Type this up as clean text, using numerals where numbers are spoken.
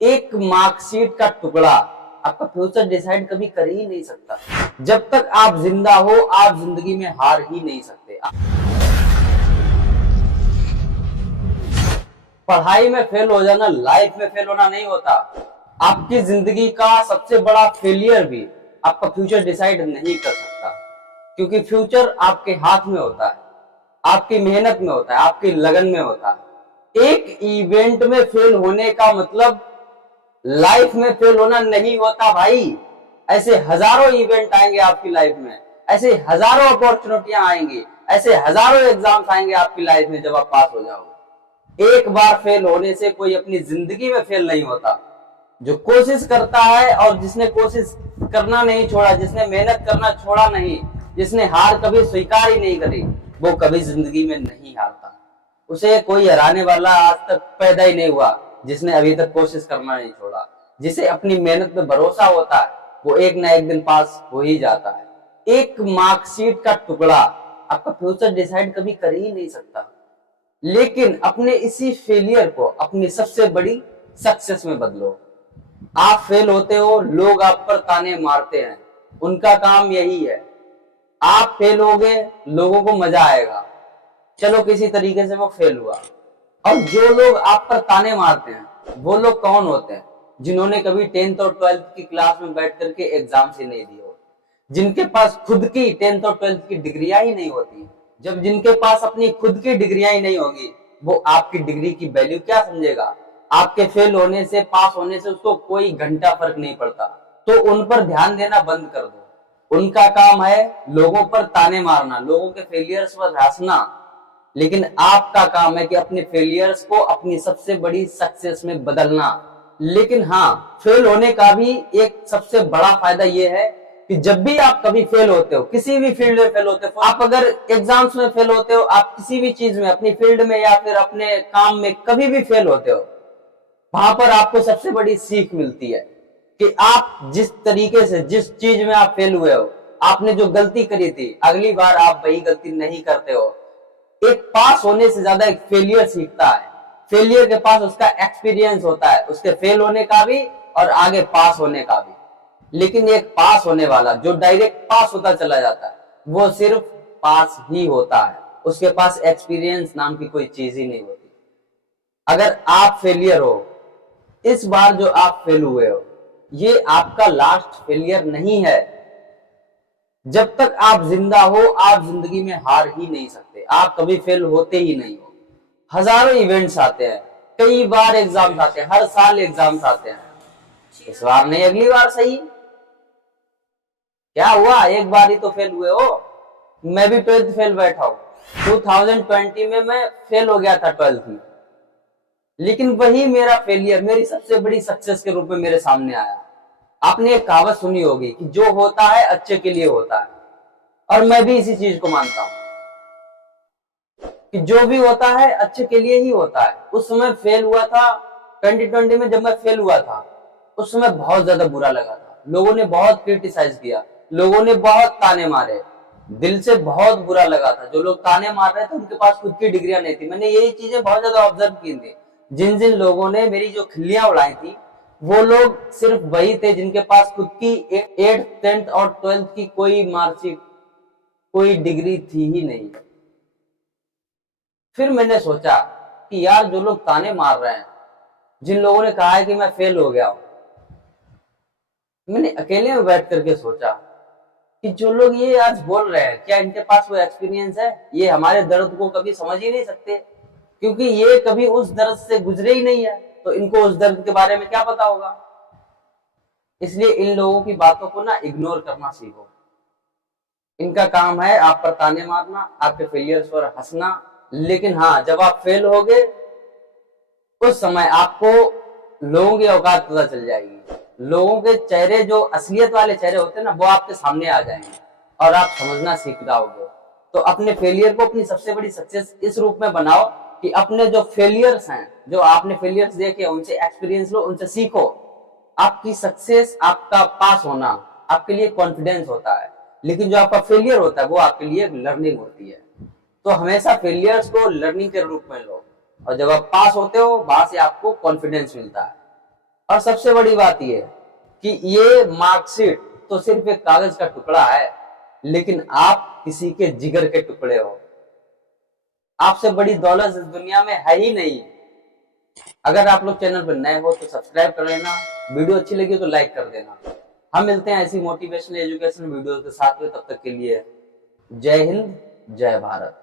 एक मार्कशीट का टुकड़ा आपका फ्यूचर डिसाइड कभी कर ही नहीं सकता। जब तक आप जिंदा हो आप जिंदगी में हार ही नहीं सकते। पढ़ाई में फेल हो जाना लाइफ में फेल होना नहीं होता। आपकी जिंदगी का सबसे बड़ा फेलियर भी आपका फ्यूचर डिसाइड नहीं कर सकता, क्योंकि फ्यूचर आपके हाथ में होता है, आपकी मेहनत में होता है, आपकी लगन में होता है। एक इवेंट में फेल होने का मतलब लाइफ में फेल होना नहीं होता भाई। ऐसे हजारों इवेंट आएंगे आपकी लाइफ में, ऐसे हजारों अपॉर्चुनिटियां आएंगी, ऐसे हजारों एग्जाम्स आएंगे आपकी लाइफ में जब आप पास हो जाओगे। एक बार फेल होने से कोई अपनी जिंदगी में फेल नहीं होता। जो कोशिश करता है और जिसने कोशिश करना नहीं छोड़ा, जिसने मेहनत करना छोड़ा नहीं, जिसने हार कभी स्वीकार ही नहीं करी, वो कभी जिंदगी में नहीं हारता। उसे कोई हराने वाला आज तक पैदा ही नहीं हुआ जिसने अभी तक कोशिश करना नहीं छोड़ा। जिसे अपनी मेहनत पे भरोसा होता है वो एक ना एक दिन पास हो ही जाता है। एक मार्कशीट का टुकड़ा आपका फ्यूचर डिसाइड कभी कर ही नहीं सकता, लेकिन अपने इसी फेलियर को अपनी सबसे बड़ी सक्सेस में बदलो। आप फेल होते हो, लोग आप पर ताने मारते हैं, उनका काम यही है। आप फेल होगे, लोगों को मजा आएगा, चलो किसी तरीके से वो फेल हुआ। और जो लोग आप पर ताने मारते हैं वो लोग कौन होते हैं? जिन्होंने कभी 10th और 12th की क्लास में बैठ करके एग्जाम ही नहीं दिए हो, जिनके पास खुद की 10th और 12th की डिग्रियां ही नहीं होती। जब जिनके पास अपनी खुद की डिग्रियां ही नहीं होगी, वो आपकी डिग्री की वैल्यू क्या समझेगा? आपके फेल होने से पास होने से उसको कोई घंटा फर्क नहीं पड़ता। तो उन पर ध्यान देना बंद कर दो। उनका काम है लोगों पर ताने मारना, लोगों के फेलियर्स पर हंसना, लेकिन आपका काम है कि अपने फेलियर्स को अपनी सबसे बड़ी सक्सेस में बदलना। लेकिन हाँ, फेल होने का भी एक सबसे बड़ा फायदा यह है कि जब भी आप कभी फेल होते हो, किसी भी फील्ड में फेल होते हो, आप अगर एग्जाम्स में फेल होते हो, आप किसी भी चीज में अपनी फील्ड में या फिर अपने काम में कभी भी फेल होते हो, वहां पर आपको सबसे बड़ी सीख मिलती है कि आप जिस तरीके से जिस चीज में आप फेल हुए हो, आपने जो गलती करी थी, अगली बार आप वही गलती नहीं करते हो। एक पास होने से ज्यादा एक फेलियर सीखता है। फेलियर के पास उसका एक्सपीरियंस होता है, उसके फेल होने का भी और आगे पास होने का भी। लेकिन एक पास होने वाला जो डायरेक्ट पास होता चला जाता है, वो सिर्फ पास ही होता है, उसके पास एक्सपीरियंस नाम की कोई चीज ही नहीं होती। अगर आप फेलियर हो, इस बार जो आप फेल हुए हो, ये आपका लास्ट फेलियर नहीं है। जब तक आप जिंदा हो आप जिंदगी में हार ही नहीं सकते, आप कभी फेल होते ही नहीं हो। हजारों इवेंट्स आते हैं, कई बार एग्जाम्स आते हैं, हर साल एग्जाम्स आते हैं। इस बार नहीं अगली बार सही। क्या हुआ, एक बार ही तो फेल हुए हो। मैं भी 12th फेल बैठा हूं। 2020 में मैं फेल हो गया था 12th में, लेकिन वही मेरा फेलियर मेरी सबसे बड़ी सक्सेस के रूप में मेरे सामने आया। आपने एक कहावत सुनी होगी कि जो होता है अच्छे के लिए होता है, और मैं भी इसी चीज को मानता हूं कि जो भी होता है अच्छे के लिए ही होता है। उस समय फेल हुआ था 2020 में, जब मैं फेल हुआ था उस समय बहुत ज्यादा बुरा लगा था। लोगों ने बहुत क्रिटिसाइज किया, लोगों ने बहुत ताने मारे, दिल से बहुत बुरा लगा था। जो लोग ताने मार रहे थे उनके पास खुद की डिग्रियां नहीं थी। मैंने यही चीजें बहुत ज्यादा ऑब्जर्व की थी। जिन जिन लोगों ने मेरी जो खिल्लियां उड़ाई थी, वो लोग सिर्फ वही थे जिनके पास खुद की 8th 10th और 12th की कोई मार्कशीट, कोई डिग्री थी ही नहीं। फिर मैंने सोचा कि यार जो लोग ताने मार रहे हैं, जिन लोगों ने कहा है कि मैं फेल हो गया हूं, मैंने अकेले में बैठ करके सोचा कि जो लोग ये आज बोल रहे हैं, क्या इनके पास वो एक्सपीरियंस है? ये हमारे दर्द को कभी समझ ही नहीं सकते, क्योंकि ये कभी उस दर्द से गुजरे ही नहीं है, तो इनको उस दर्द के बारे में क्या पता होगा। इसलिए इन लोगों की बातों को ना इग्नोर करना सीखो। इनका काम है आप पर ताने मारना, आपके फेलियर्स पर हंसना। लेकिन हाँ, जब आप फेल होगे उस समय आपको लोगों की औकात पता चल जाएगी। लोगों के चेहरे, जो असलियत वाले चेहरे होते हैं ना, वो आपके सामने आ जाएंगे और आप समझना सीख जाओगे। तो अपने फेलियर को अपनी सबसे बड़ी सक्सेस इस रूप में बनाओ कि अपने जो फेलियर्स हैं, जो आपने फेलियर्स देखे, उनसे एक्सपीरियंस लो, उनसे सीखो। आपकी सक्सेस, आपका पास होना आपके लिए कॉन्फिडेंस होता है, लेकिन जो आपका फेलियर होता है वो आपके लिए लर्निंग होती है। तो हमेशा फेलियर्स को लर्निंग के रूप में लो, और जब आप पास होते हो वहां से आपको कॉन्फिडेंस मिलता है। और सबसे बड़ी बात यह कि ये मार्कशीट तो सिर्फ एक कागज का टुकड़ा है, लेकिन आप किसी के जिगर के टुकड़े हो। आपसे बड़ी दौलत इस दुनिया में है ही नहीं। अगर आप लोग चैनल पर नए हो तो सब्सक्राइब कर लेना, वीडियो अच्छी लगी तो लाइक कर देना। हम मिलते हैं ऐसी मोटिवेशनल एजुकेशन वीडियो के साथ में, तब तक के लिए जय हिंद, जय भारत।